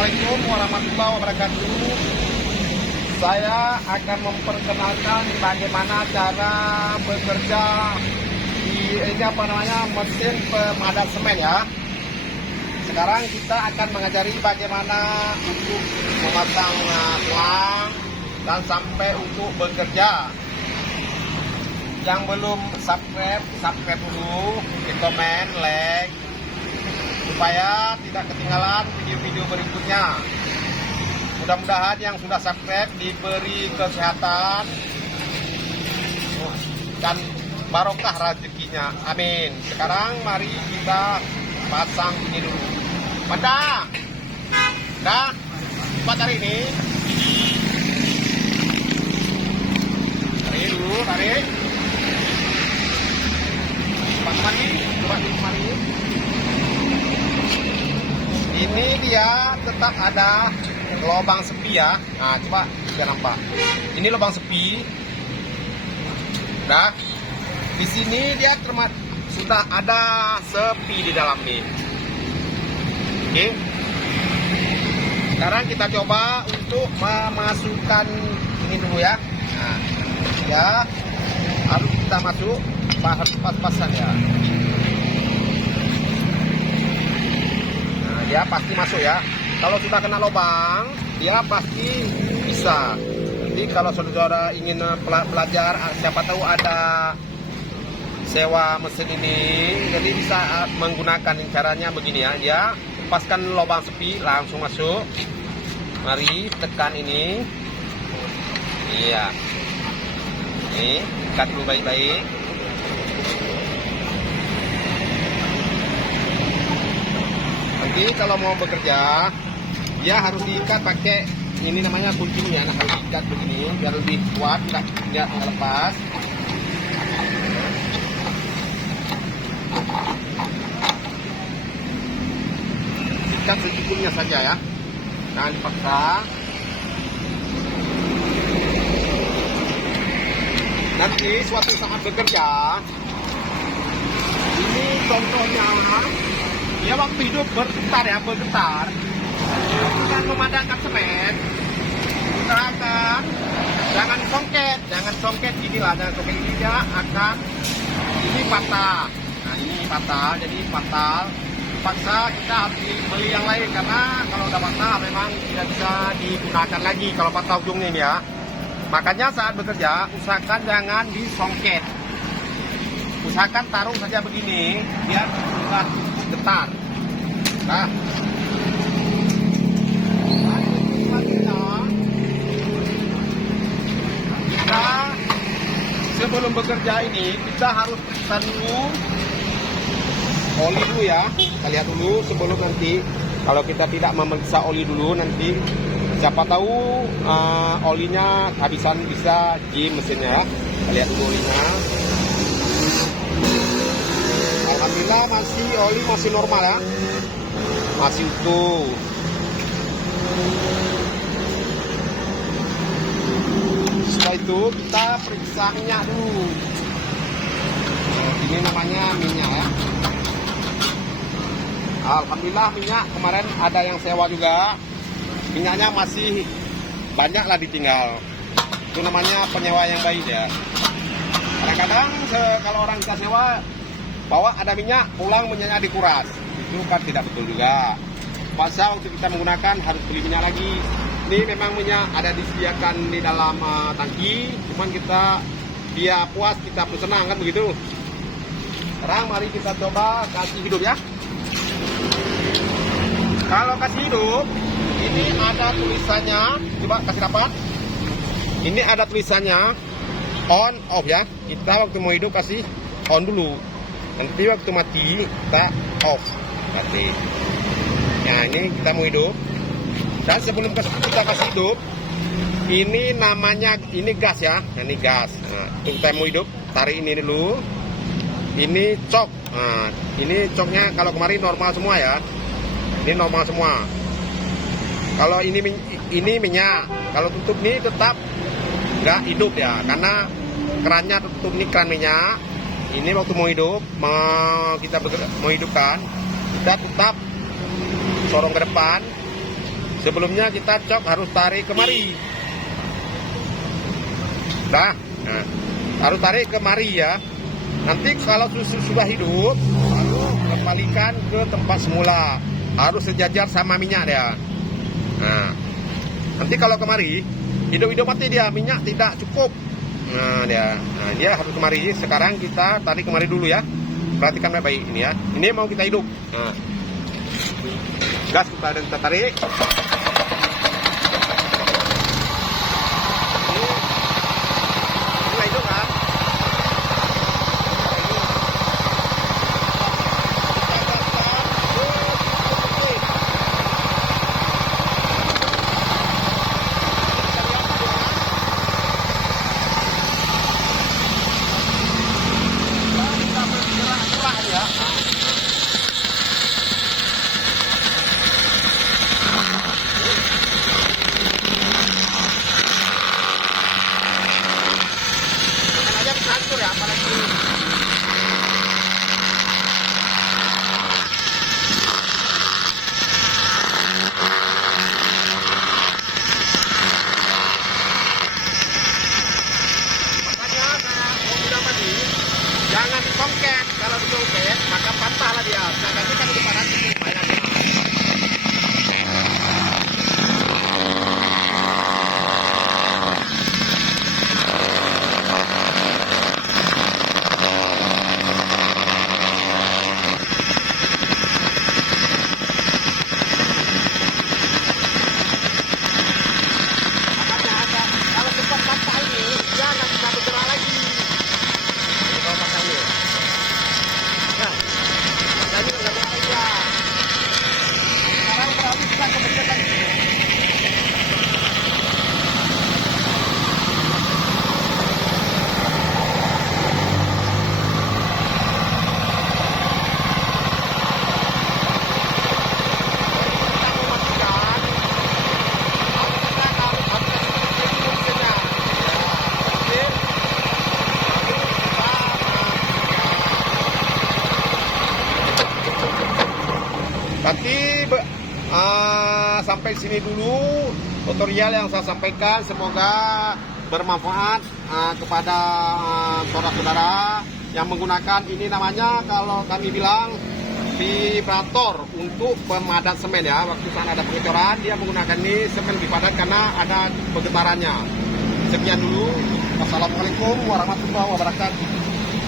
Assalamualaikum warahmatullahi wabarakatuh. Saya akan memperkenalkan bagaimana cara bekerja di mesin pemadat semen ya. Sekarang kita akan mengajari bagaimana untuk memasang tulang dan sampai untuk bekerja. Yang belum subscribe dulu, hit komen, like, supaya tidak ketinggalan video-video berikutnya. Mudah-mudahan yang sudah subscribe diberi kesehatan dan barokah rezekinya. Amin. Sekarang mari kita pasang ini dulu. Pada, dah, cepat hari ini. Tarik dulu, tarik. Cepat lagi, cepat kemari. Ini dia tetap ada lubang sepi ya. Nah, coba kita nampak. Ini lubang sepi. Nah, di sini dia sudah ada sepi di dalam nih. Oke. Sekarang kita coba untuk memasukkan ini dulu ya. Nah, ya harus kita masuk, harus pas-pasan ya. Dia pasti masuk ya. Kalau sudah kena lubang, dia pasti bisa. Nanti kalau saudara ingin belajar, siapa tahu ada sewa mesin ini, jadi bisa menggunakan caranya begini ya. Dia lepaskan lubang sepi, langsung masuk. Mari tekan ini. Iya. Ini ikat dulu baik-baik. Nanti kalau mau bekerja, dia harus diikat pakai ini namanya kuncinya. Nah, harus diikat begini biar lebih kuat, tidak lepas. Ikat secukupnya saja ya, jangan dipaksa. Nanti suatu saat bekerja, ini contohnya dia waktu hidup bergetar ya, bergetar. Bukan memadamkan semen. Usahakan jangan songket ginilah, jangan songket ini, dia akan ini patah. Nah, ini patah, jadi patah. Paksa kita harus beli yang lain karena kalau udah patah memang tidak bisa digunakan lagi kalau patah ujungnya ini ya. Makanya saat bekerja usahakan jangan disongket. Usahakan taruh saja begini biar sudah getar. Nah, kita sebelum bekerja ini kita harus periksa dulu oli dulu ya. Kita lihat dulu sebelum nanti kalau kita tidak memeriksa oli dulu nanti siapa tahu olinya kehabisan, bisa di mesinnya. Kita lihat dulu olinya. Alhamdulillah oli masih normal ya, masih utuh. Setelah itu kita periksa minyak dulu. Ini namanya minyak ya. Alhamdulillah minyak kemarin ada yang sewa juga, minyaknya masih banyak lah ditinggal. Itu namanya penyewa yang baik ya. Kadang-kadang kalau orang kita sewa bawa ada minyak, pulang minyaknya dikuras. Itu kan tidak betul juga. Masa waktu kita menggunakan harus beli minyak lagi. Ini memang minyak ada disediakan di dalam tangki, cuman dia puas, kita pun senang kan begitu. Sekarang mari kita coba kasih hidup ya. Kalau kasih hidup, ini ada tulisannya, coba kasih dapat. Ini ada tulisannya on off ya. Kita waktu mau hidup kasih on dulu. Nanti waktu mati kita off. Mati. Nah, ini kita mau hidup. Dan sebelum kita kasih hidup, ini namanya ini gas ya. Nah, ini gas. Nah, kita mau hidup, tarik ini dulu. Ini cok. Nah, ini coknya kalau kemarin normal semua ya. Ini normal semua. Kalau ini minyak, kalau tutup ini tetap nggak hidup ya, karena kerannya tutup, ini keran minyak. Ini waktu mau hidup, kita mau hidupkan, kita tetap sorong ke depan, Sebelumnya kita cok harus tarik kemari. Nah, harus tarik kemari ya. Nanti kalau sudah hidup, lalu kembalikan ke tempat semula. Harus sejajar sama minyak dia. Nah, nanti kalau kemari, hidup-hidup mati dia, minyak tidak cukup. Nah, dia harus kemari. Sekarang kita tarik kemari dulu ya. Perhatikan baik-baik ini ya. Ini mau kita hidup. Nah, gas kita tarik. Jangan disongket, kalau disongket maka patahlah dia. Nah, nanti kan di panas ini mainannya. Makanya ada, kalau cepat patah ini, jangan bisa bergerak lagi. Kalau patah ini. Nah, jadi nggak ada aja. Sekarang beralih kita ke pencetan. Nanti sampai sini dulu tutorial yang saya sampaikan, semoga bermanfaat kepada saudara-saudara yang menggunakan ini. Namanya kalau kami bilang vibrator untuk pemadat semen ya. Waktu saat ada pengecoran dia menggunakan ini, semen lebih padat karena ada pergetarannya. Sekian dulu, wassalamualaikum warahmatullahi wabarakatuh.